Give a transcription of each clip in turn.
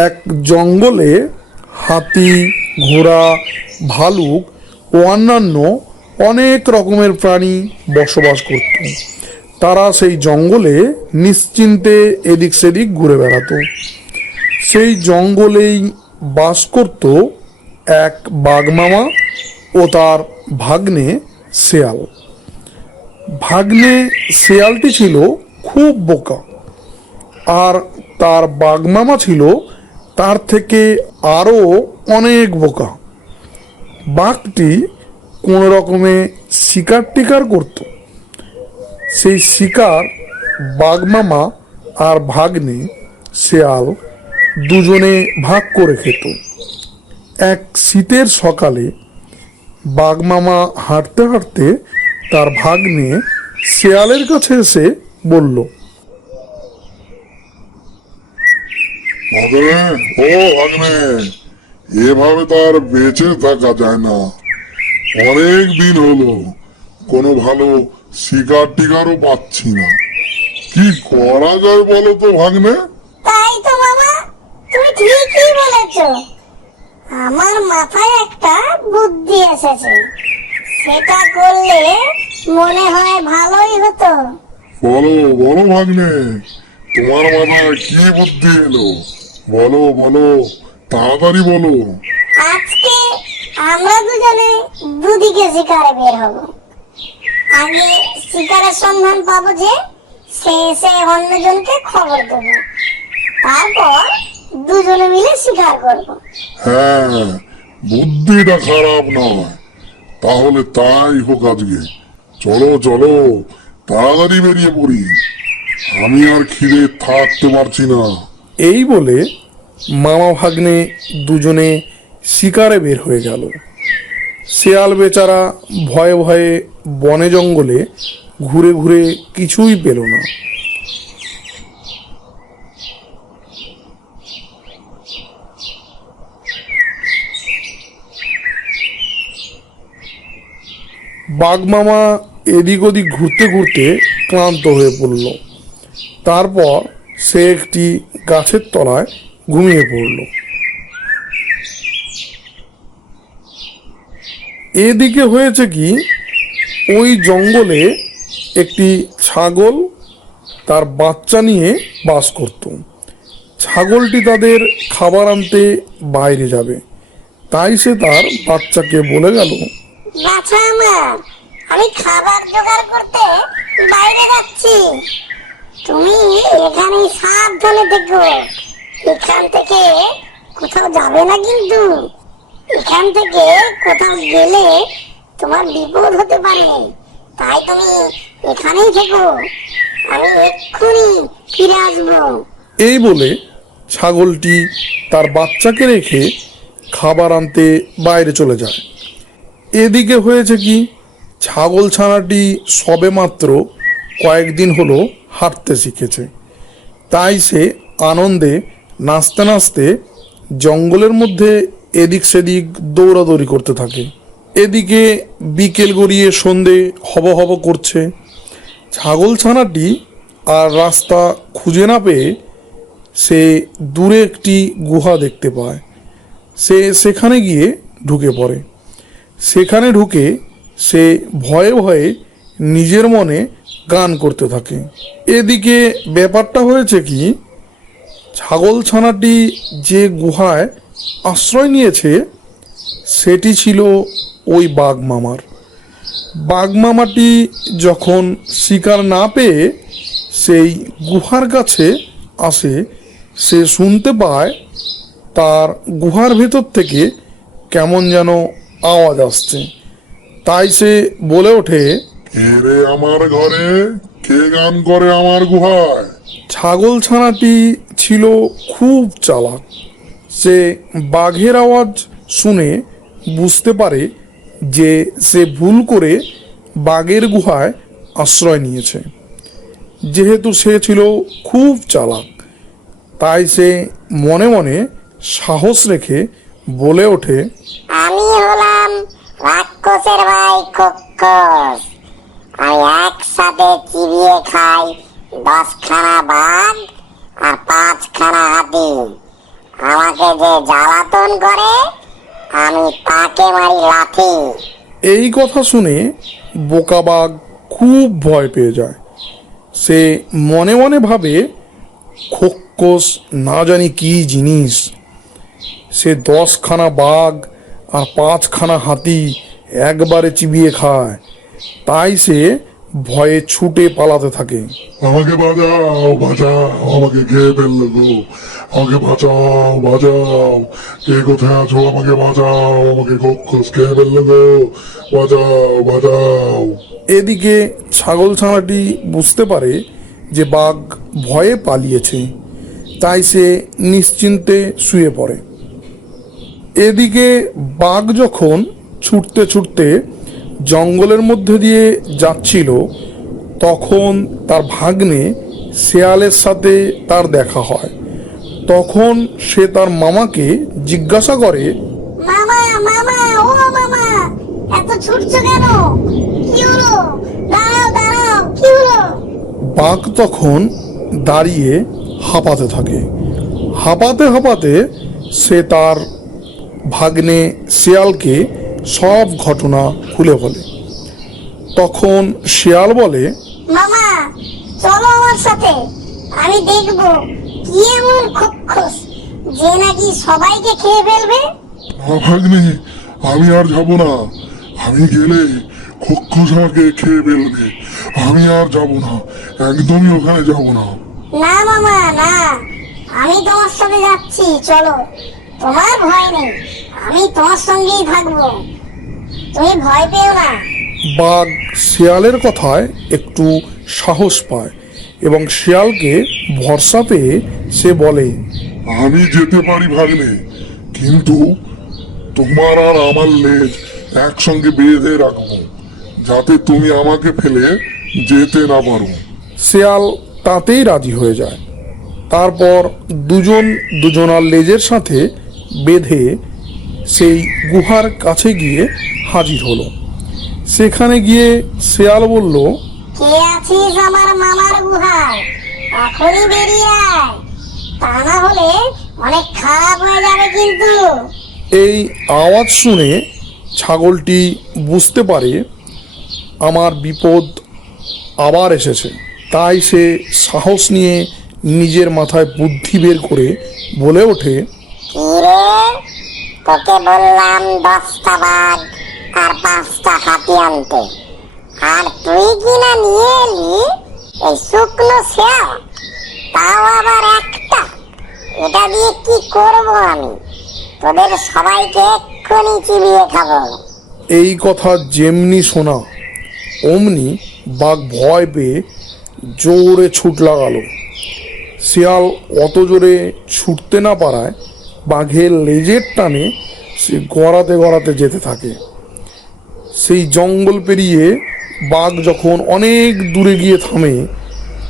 এক জঙ্গলে হাতি, ঘোড়া, ভালুক ও অন্যান্য অনেক রকমের প্রাণী বসবাস করত। তারা সেই জঙ্গলে নিশ্চিন্তে এদিক সেদিক ঘুরে বেড়াতো। সেই জঙ্গলেই বাস করত এক বাঘমামা ও তার ভাগ্নে শেয়াল। ভাগ্নে শেয়ালটি ছিল খুব বোকা, আর তার বাঘমামা ছিল তার থেকে আরও অনেক বোকা। বাঘটি কোনো রকমে শিকার টিকার করত। সেই শিকার বাঘমামা আর ভাগ্নে শেয়াল দুজনে ভাগ করে খেত। এক শীতের সকালে বাঘমামা হাঁটতে হাঁটতে তার ভাগ্নে শেয়ালের কাছে এসে বলল, ভাগ্নে, ও ভাগ্নে, এভাবে তো আর বেঁচে থাকা যায় না। অনেক দিন হলো কোনো ভালো শিকার টিকারও পাচ্ছি না। কি করা যায় বলো তো ভাগ্নে? তাই তো মামা, তুমি ঠিকই বলেছো। আমার মাথায় একটা বুদ্ধি এসেছে, সেটা করলে মনে হয় ভালোই হতো। বলো বলো ভাগ্নে, তোমার মাথায় কি বুদ্ধি এলো? বলো বলো, তাড়াতাড়ি বলো। আজকে আমরা দুজনে দুদিকে শিকারে বের হব। আগে শিকারের সন্ধান পাবো, যে সে এসে অন্যজনকে খবর দেব। তারপর দুজনে মিলে শিকার করব। হ্যাঁ, বুদ্ধিটা খারাপ নয়। তাহলে তাই হোক আজকে। চলো চলো, তাড়াতাড়ি বেরিয়ে পড়ি। আমি আর খিদে থাকতে পারছি না। এই বলে মামা ভাগ্নে দুজনে শিকারে বের হয়ে গেল। শেয়াল বেচারা ভয়ে ভয়ে বনে জঙ্গলে ঘুরে ঘুরে কিছুই পেল না। বাঘমামা এদিক ওদিক ঘুরতে ঘুরতে ক্লান্ত হয়ে পড়ল। তারপর সে একটি গাছের তলায় ঘুমিয়ে পড়ল। এদিকে হয়েছে কি, ওই জঙ্গলে একটি ছাগল তার বাচ্চা নিয়ে বাস করত। ছাগলটি তাদের খাবার আনতে বাইরে যাবে, তাই সে তার বাচ্চাকে বলে গেল, বাছা আমার, আমি খাবার জোগাড় করতে বাইরে যাচ্ছি। তুমি এখানে সাবধানে দেখো, এখান থেকে কোথাও যাবে না কিন্তু। এখান থেকে কোথাও গেলে তোমার বিপদ হতে পারে, তাই তুমি এখানেই থেকো। আমি এক্ষুনি ফিরে আসবো। এই বলে ছাগলটি তার বাচ্চাকে রেখে খাবার আনতে বাইরে চলে যায়। এদিকে হয়েছে কি, ছাগল ছানাটি সবেমাত্র কয়েকদিন হলো হাঁটতে শিখেছে। তাই সে আনন্দে নাচতে নাচতে জঙ্গলের মধ্যে এদিক সেদিক দৌড়াদৌড়ি করতে থাকে। এদিকে বিকেল গড়িয়ে সন্ধে হব হব করছে। ছাগল ছানাটি আর রাস্তা খুঁজে না পেয়ে সে দূরে একটি গুহা দেখতে পায়। সে সেখানে গিয়ে ঢুকে পড়ে। সেখানে ঢুকে সে ভয়ে ভয়ে নিজের মনে গান করতে থাকে। এদিকে ব্যাপারটা হয়েছে কি, ছাগল ছানাটি যে গুহায় আশ্রয় নিয়েছে সেটি ছিল ওই বাঘমামার। বাঘমামাটি যখন শিকার না পেয়ে সেই গুহার কাছে আসে, সে শুনতে পায় তার গুহার ভেতর থেকে কেমন যেন আওয়াজ আসছে। তাই সে বলে ওঠে, কে রে আমার ঘরে? কে গান করে আমার গুহায়? ছাগল ছানাটি ছিল খুব চালাক। সে বাঘের আওয়াজ শুনে বুঝতে পারে যে সে ভুল করে বাঘের গুহায় আশ্রয় নিয়েছে। যেহেতু সে ছিল খুব চালাক, তাই সে মনে মনে সাহস রেখে বলে ওঠে, আমি হলাম রাক্ষসের ভাই খোকস। আমি একসাথে চিবিয়ে খাই 10খানা বাঘ আর 5খানা হাতি। আমাকে যে জ্বালাতন করে আমি তাকে মারি লাথি। এই কথা শুনে বোকা বাঘ খুব ভয় পেয়ে যায়। সে মনে মনে ভাবে, খোক্কস না জানি কি জিনিস, সে 10খানা বাঘ আর 5খানা হাতি একবারে চিবিয়ে খায়। তাই সে ভয়ে ছুটে পালাতে থাকে। আমাকে বাঁচাও, বাঁচাও, আমাকে খেয়ে ফেললো গো, আমাকে বাঁচাও, বাঁচাও, কে কোথায় আছো, আমাকে বাঁচাও, আমাকে খোক্কস খেয়ে ফেললো গো, বাঁচাও, বাঁচাও। এদিকে ছাগলছানাটি বুঝতে পারে যে বাঘ ভয়ে পালিয়েছে, তাই সে নিশ্চিন্তে শুয়ে পড়ে। এদিকে বাঘ যখন ছুটতে ছুটতে জঙ্গলের মধ্যে দিয়ে যাচ্ছিল, তখন তার ভাগ্নে শেয়ালের সাথে তার দেখা হয়। তখন সে তার মামাকে জিজ্ঞাসা করে, মামা, মামা, ও মামা, এত ছুটছো কেন? কি হলো? দাঁড়াও, দাঁড়াও, কি হলো? বাঘ তখন দাঁড়িয়ে হাঁপাতে থাকে। হাঁপাতে হাঁপাতে সে তার ভাগ্নে শিয়ালকে সব ঘটনা খুলে বলে। তখন শিয়াল বলে, মামা, চলো আমার সাথে, আমি দেখবো কি এমন খোক্কস যে নাকি সবাইকে খেয়ে ফেলবে। না ভাগ্নে, আমি আর যাব না, আমি গেলে খোক্কস আমাকে খেয়ে ফেলবে, আমি আর যাব না, একদমই ওখানে যাব না। না মামা, না, আমি তোমার সাথে যাচ্ছি, চলো, তোমার ভয় নেই, আমি তোমার সঙ্গেই থাকবো, তুমি ভয় পেও না। বাঘ শিয়ালের কথায় একটু সাহস পায় এবং শিয়ালকে ভরসা পেয়ে সে বলে, আমি যেতে পারি ভাগ্নে, কিন্তু তোমার আর আমার লেজ একসঙ্গে বেঁধে রাখবো, যাতে তুমি আমাকে ফেলে যেতে না পারো। শিয়াল তাতেই রাজি হয়ে যায়। তারপর দুজন দুজনার লেজের সাথে বেঁধে সেই গুহার কাছে গিয়ে হাজির হলো। সেখানে গিয়ে শিয়াল বলল, কে আছিস আমার মামার গুহায়? এখনই বেরিয়ে আয়, তা না হলে অনেক খারাপ হয়ে যাবে কিন্তু। এই আওয়াজ শুনে ছাগলটি বুঝতে পারে আমার বিপদ আবার এসেছে। তাই সে সাহস নিয়ে নিজের মাথায় বুদ্ধি বের করে বলে ওঠে, কি রে, তোকে বললাম 10টা বাঘ আর 5টা হাতি আনতে, আর তুই কিনা নিয়ে এলি এই শুকনো শেয়াল, তাও আবার একটা। এটা দিয়ে কি করব আমি? তোদের সবাইকে এক্ষুনি চিবিয়ে খাবো। এই কথা যেমনি শোনা অমনি বাঘ ভয় পেয়ে জোরে ছুট লাগালো। শিয়াল অত জোরে ছুটতে না পারায় বাঘের লেজের টানে সে গড়াতে গড়াতে যেতে থাকে। সেই জঙ্গল পেরিয়ে বাঘ যখন অনেক দূরে গিয়ে থামে,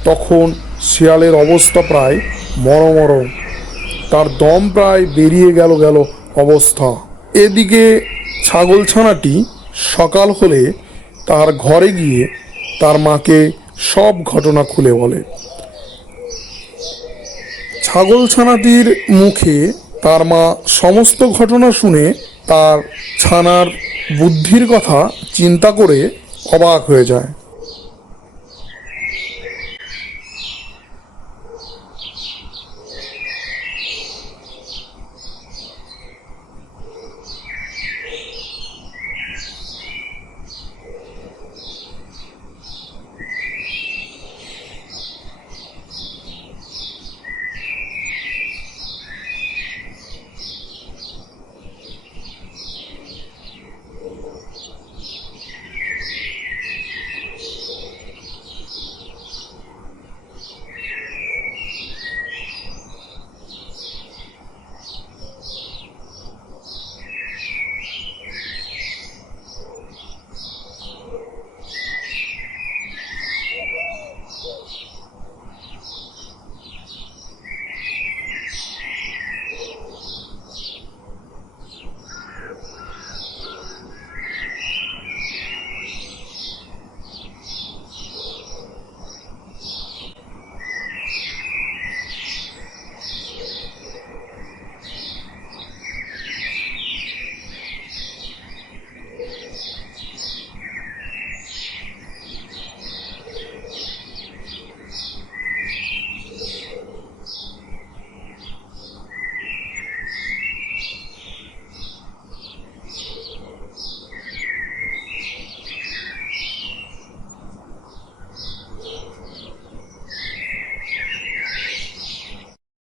তখন শিয়ালের অবস্থা প্রায় মরমর, তার দম প্রায় বেরিয়ে গেল অবস্থা। এদিকে ছাগলছানাটি সকাল হলে তার ঘরে গিয়ে তার মাকে সব ঘটনা খুলে বলে। ছাগলছানাটির মুখে তার মা সমস্ত ঘটনা শুনে তার ছানার বুদ্ধির কথা চিন্তা করে অবাক হয়ে যায়।